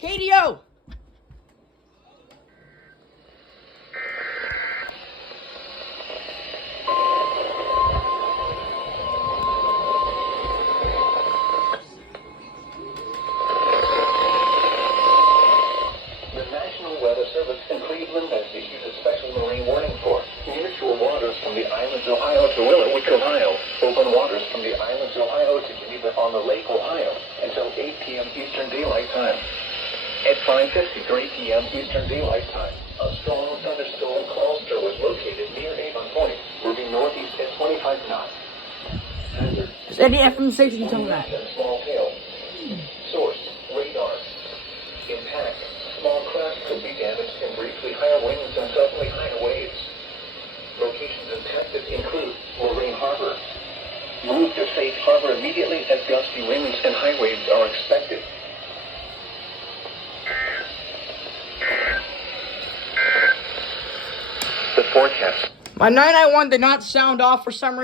KDO! Weather Service in Cleveland has issued a special marine warning for near-shore waters from the islands Ohio to Willowich, Ohio. Open waters from the islands Ohio to Geneva on the Lake Ohio until 8 p.m. Eastern Daylight Time. At 5:50 to 8 p.m. Eastern Daylight Time, a strong thunderstorm cluster was located near Avon Point, moving northeast at 25 knots. Hazard. Is any FM station telling that? Small tail. Source: radar. Impact: small craft could be damaged and briefly higher winds and suddenly higher waves. Locations impacted include Lorraine Harbor. Move to safe harbor immediately as gusty winds and high waves are expected. The forecast. My 991 did not sound off for some reason.